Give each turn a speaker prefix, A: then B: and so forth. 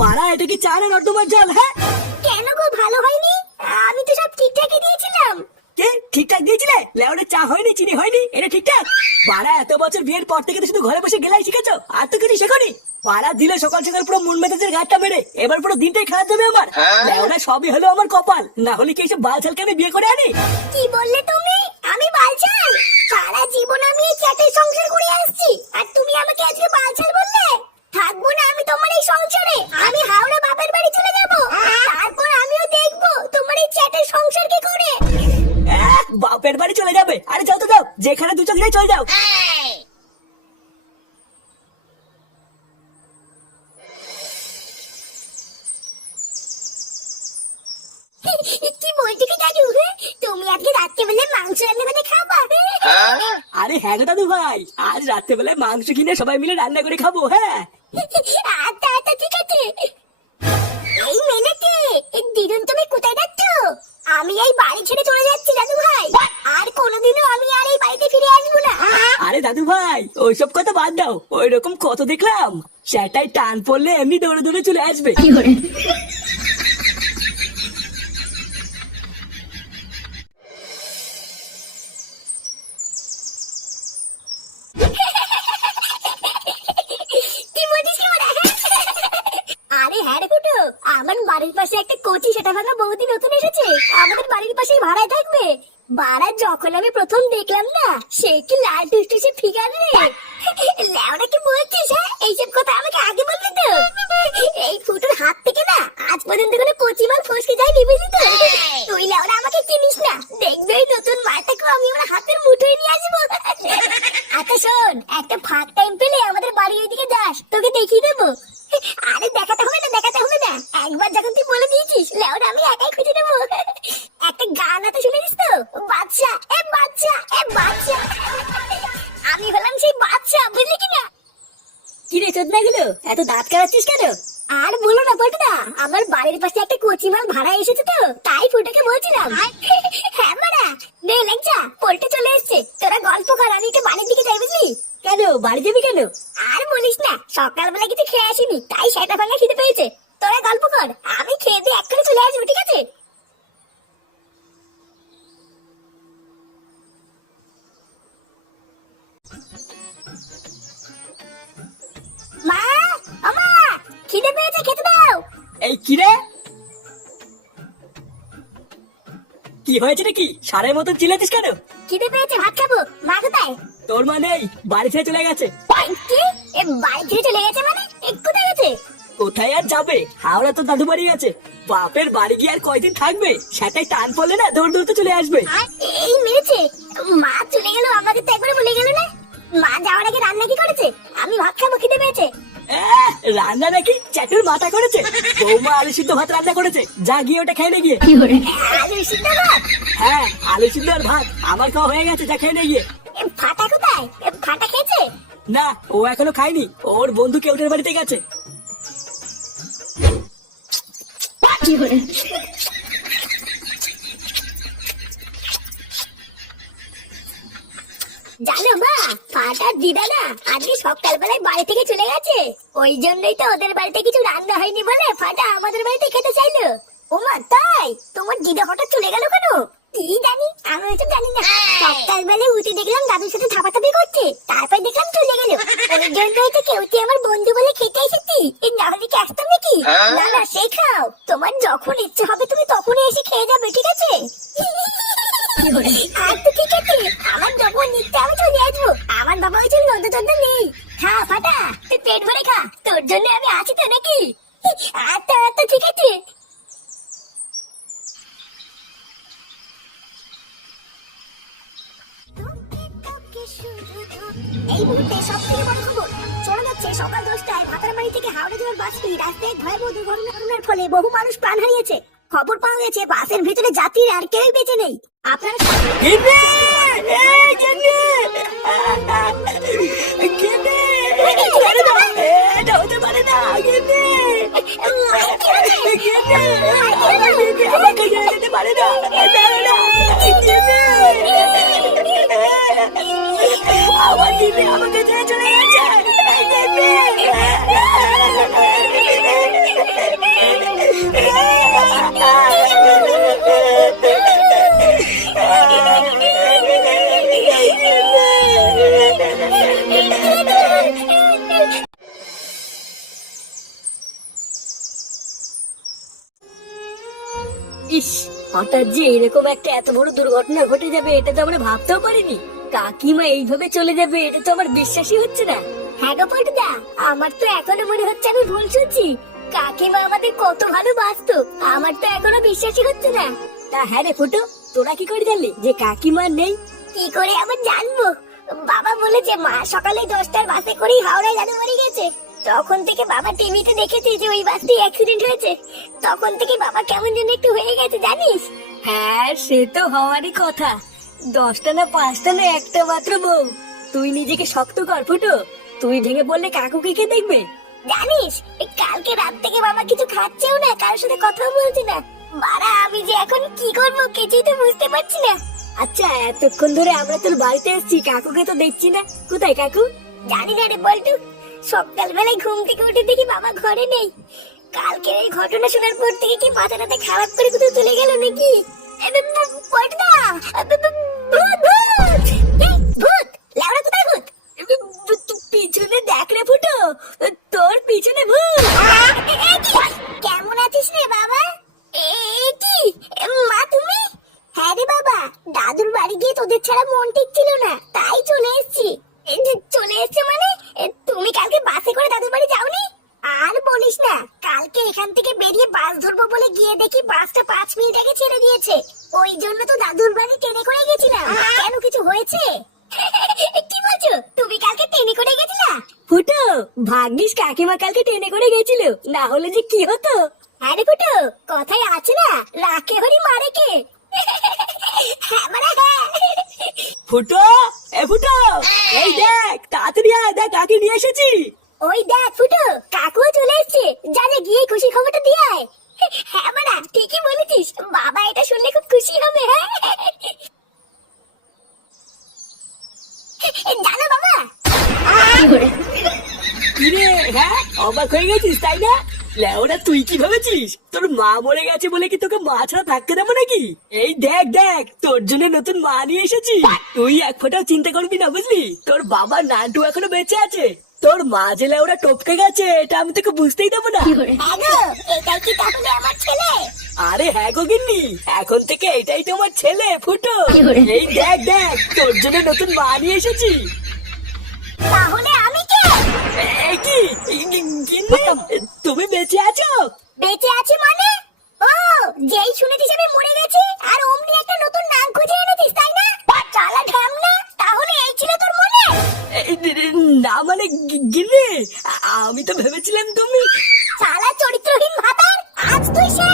A: বাড়া এটা কি চা না নর্দমার জল হ্যাঁ?
B: কেন গো ভালো হয়নি? আমি তো সব ঠিকঠাকই দিয়েছিলাম।
A: কে? ঠিকঠাক দিয়েছিলে? লেওরা চা হয়নি চিনি হয়নি এটা ঠিকঠাক? পাড়া এত বছর বিয়ের পর থেকে তো শুধু ঘরে বসে গেলাই শিখেছো আর তো কিছু শেখনি? পাড়া দিলে সকাল সকাল পুরো মন মেজাজের গাঁটটা মেরে এবার পুরো দিনটাই খারাপ যাবে আমার। লেওরা সবই হলো আমার কপাল না হলে কি এসব বাল ছালকে আমি বিয়ে করে আনি?
B: কি বললে তুমি? বালছাল সারা জীবন আমি এই সংসার করে আসছি আর তুমি আমাকে আজকে বালছাল বললে? থাকব না আমি তোমার এই সংসারে আমি হাওড়া বাপের বাড়ি চলে যাব তারপর আমিও দেখব তোমার এই চ্যাটের সংসার কি করে।
A: বাপের বাড়ি চলে যাবে আরে যাও তো যাও যেখানে দু চোখ নেই চলে যাও।
B: কি বলছো কি দাদু তুমি আজকে রাত্রেবেলা মাংস রান্না করে খাবা
A: আরে হ্যাঁ গো দাদু ভাই আজ রাত্রেবেলায় মাংস কিনে সবাই মিলে রান্না করে খাব হ্যাঁ?
B: আচ্ছা আচ্ছা ঠিক আছে। এই দিদুন তুমি কোথায় যাচ্ছ? আমি এই বাড়ি ছেড়ে চলে যাচ্ছি দাদু ভাই। আর কোনোদিনও আমি আর এই বাড়িতে ফিরে আসব না।
A: আরে দাদু ভাই ওইসব কথা বাদ দাও ওই রকম কত দেখলাম। সেটাই টান পড়লে এমনি দৌড়ে দৌড়ে চলে আসবে।
B: কি বলিস কি ওরা? আরে হ্যাঁ রে কুটু আমার বাড়ির পাশে একটা কোচি সেটা ভাঙা বৌদি নতুন এসেছে। আমাদের বাড়ির পাশেই ভাড়ায় থাকবে। বাড়া যখন আমি প্রথম দেখলাম না, সে কি লাল টুসটুসে ফিগার রে। ল্যাওড়া কি বলছিস হ্যাঁ? এইসব কথা আমাকে আগে বলবি তো। এই ফুটোর হাত থেকে না, আজ পর্যন্ত কোনো কচি মাল ফসকে বুঝলি তো? তুই ল্যাওড়া আমাকে চিনিস না। দেখবে এই নতুন মাটাকে আমি আমার হাতের মুঠোয় নিয়ে আসব। আচ্ছা শোন, একটা ফাঁক টাইম পেলে আমাদের বাড়ির ওইদিকে যাস। তোকে দেখিয়ে দেবো। আরে দেখাতে একাই খুঁজে নেব। একটা গান আছে শুনেছিস তো? বাচ্চা এ বাচ্চা এ বাচ্চা। আমি হলাম সেই বাচ্চা বুঝলি কি না
C: কি রে চোদনা গুলো এত দাঁত কাটাচ্ছিস কেন?
B: আর বলো না পটুদা আমার বাড়ির পাশে একটা কোচি মাল ভাড়া এসেছে তো তাই ফুটোকে বলছিলাম। হ্যাঁ মারা নে লেগজা পল্টে চলে এসছে। তোরা গল্প কর আমি একটু বাড়ির দিকে যাই বুঝলি?
C: কেন বাড়ি যাবি কেন?
B: আর বলিস না সকালবেলা কিছু খেয়ে আসিনি তাই সেটা ভাঙা খিদে পেয়েছে। তোরা গল্প কর আমি খেয়ে দিয়ে এক্ষুনি চলে আসব ঠিক আছে? মা আমা খিদে পেয়েছে খেতে দাও।
A: এই কি রে কি হয়েছে নাকি? সারের মতন চিল্লাতিস কেন?
B: খিদে পেয়েছে ভাত খাব। মা কোথায়?
A: তোর মা নেই বাড়ি ছেড়ে চলে গেছে।
B: কি? এ বাড়ি ছেড়ে চলে গেছে মানে? কোথায় গেছে?
A: কোথায় আর যাবে? হাওড়া তো দাদু বাড়ি গেছে বাপের বাড়ি গিয়ে আর কয়দিন থাকবে? সেটাই টান পড়লে না দৌড় দৌড়তে চলে আসবে।
B: এই মেরেছে। মা চলে গেল আমাদের তো একবারে বলে গেল না। মা যাওয়ার আগে রান্না কি করেছে? আমি ভাত খাব খিদে পেয়েছে।
A: রান্না নাকি চ্যাটুর মাথা করেছে? বৌমা আলু সিদ্ধ ভাত রান্না করেছে। যা গিয়ে ওটা খেয়ে নে গিয়ে।
B: আলু সিদ্ধ ভাত।
A: হ্যাঁ আলু সিদ্ধ আর ভাত। আমার খাওয়া হয়ে গেছে যা খেয়ে নে গিয়ে।
B: ফাটা কোথায়? ফাটা খেয়েছে?
A: না ও এখনও খায়নি। ওর বন্ধু কেউটের বাড়িতে গেছে।
B: জানো মা ফাটার দিদা না আজকে সকালবেলায় বাড়ি থেকে চলে গেছে। ওই জন্যই তো ওদের বাড়িতে কিছু রান্না হয়নি বলে ফাটা আমাদের বাড়িতে খেতে চাইলো। ওমা, তাই? তোমার দিদা হঠাৎ চলে গেল কেন? কি জানি? আমি তো জানি না। সকালবেলায় উঠে দেখলাম দাদুর সাথে থাপাথাপি করছে। তারপর দেখলাম চলে গেল। জন্যই তো কেউ আমার বন্ধু বলে খেতে এসেছি এই না হলে কি আসতাম নাকি? না না সে খাও। তোমার যখন ইচ্ছে হবে তুমি তখনই এসে খেয়ে যাবে ঠিক আছে? আচ্ছা ঠিক আছে আমার যখন নিতে আমি চলে আসব। আমার বাবা ওই জন্য নদ্য নেই। খা ফাটা। তুই পেট ভরে খা। তোর জন্য আমি আছি তো নাকি? আচ্ছা আচ্ছা ঠিক আছে। এই মুহূর্তে সব থেকে বড় খবর চলো যাচ্ছে সকাল দশটায় ভাতারবাড়ি থেকে হাওড়া যাওয়ার বাসটি রাস্তায় ভয়াবহ দুর্ঘটনার ফলে বহু মানুষ প্রাণ হারিয়েছে। খবর পাওয়া গেছে বাসের ভিতরে যাত্রী আর কেউই বেঁচে নেই। আপনারা
A: পারে না, আমার আমাকে ছেড়ে চলে।
C: ইস, হঠাৎ যে এরকম একটা এত বড় দুর্ঘটনা ঘটে যাবে, এটা তো আমরা ভাবতেও পারিনি কাকিমা এইভাবে চলে যাবে, এটা তো আমার বিশ্বাসই হচ্ছে না।
B: হ্যাঁ গো আমার তো এখনও মনে হচ্ছে আমি ভুল শুনছি। কাকিমা আমাদের কত ভালো বাঁচতো আমার তো এখনও বিশ্বাসই হচ্ছে না।
C: তা হ্যাঁ রে ফুটো, তোরা কি করে জানলি যে কাকিমা নেই?
B: কি করে আবার জানব? বাবা বলেছে, মা সকালে দশটার বাসে করেই হাওড়ায় জাদু মরে গেছে। তখন থেকে বাবা টিভিতে দেখেছে যে ওই বাসটি অ্যাক্সিডেন্ট হয়েছে। তখন থেকে বাবা কেমন যেন একটু হয়ে গেছে, জানিস?
C: হ্যাঁ সে তো হওয়ারই কথা। দশটা না পাঁচটা না একটা মাত্র বউ। তুই নিজেকে শক্ত কর ফুটো। তুই ভেঙে পড়লে কাকুকে কে দেখবে?
B: জানিস এই কালকে রাত থেকে বাবা কিছু খাচ্ছেও না কারোর সাথে কথাও বলছে না। বাড়া আমি যে এখন কি করব কিছুই তো বুঝতে পারছি না।
C: আচ্ছা এতক্ষণ ধরে আমরা তোর বাড়িতে এসেছি কাকুকে তো দেখছি না। কোথায় কাকু?
B: জানি না রে বল্টু সকালবেলায় ঘুম থেকে উঠে দেখি বাবা ঘরে নেই। কালকে এই ঘটনা শোনার পর থেকে কি মাথা টাথা খারাপ করে কোথাও চলে গেল নাকি?
C: পিছনে দেখ রে ফুটো তোর পিছনে ভূত
B: এ কি? কেমন আছিস রে বাবা এ কি এ, মা তুমি হ্যাঁ রে বাবা দাদুর বাড়ি গিয়ে তোদের ছাড়া মন ঠিক ছিল না তাই চলে এসেছি এ, যে চলে এসছে মানে এ, তুমি কালকে বাসে করে দাদুর বাড়ি যাওনি আর বলিস না কালকে এখান থেকে বেরিয়ে বাস ধরবো বলে গিয়ে দেখি বাসটা পাঁচ মিনিট আগে ছেড়ে দিয়েছে। ওই জন্য তো দাদুর বাড়ি ট্রেনে করে গেছিলাম। কেন কিছু হয়েছে? কি বলছো? তুমি কালকে ট্রেনে করে গেছিলা?
C: ফুটো ভাগ্যিস কাকিমা কালকে ট্রেনে করে গেছিল। না হলে যে কি হতো?
B: আরে ফুটো কথায় আছে না রাখে হরি মারে কে? মানে হ্যাঁ।
A: ফুটো এ ফুটো এই দেখ তাড়াতাড়ি আয় দেখ কাকে নিয়ে এসেছি।
B: ওই দেখ ফুটো কাকুও চলে এসেছে। যা গিয়ে খুশি খবরটা দিয়ে আয়। হ্যাঁ মারা ঠিকই বলেছিস। বাবা এটা শুনলে খুব খুশি হবে হ্যাঁ। জানো বাবা?
A: কিরে হ্যাঁ অবাক হয়ে গেছিস, তাই না? লেওরা, তুই কি ভেবেছিস? তোর মা মরে গেছে বলে কি তোকে মা ছাড়া থাকতে দেবো নাকি? এই দেখ দেখ, তোর জন্য নতুন মা নিয়ে এসেছি। তুই এক ফোঁটাও চিন্তা করবি না, বুঝলি? তোর বাবা নান্টু এখনও বেঁচে আছে। তোর মা যে লেওরা টপকে গেছে এটা আমি তোকে বুঝতেই দেবো না।
B: হ্যাঁ এটাই কি তাহলে আমার ছেলে?
A: আরে হ্যাঁ গো গিন্নি এখন থেকে এটাই তোমার ছেলে ফুটো। এই দেখ দেখ তোর জন্য নতুন মা নিয়ে এসেছি।
B: তাহলে আমি কে?
A: এই কি? গিন্নি তুমি বেঁচে আছো?
B: আমি
A: তুমি?
B: চালা চরিত্রহীন ভাতার আজ তুই শেষ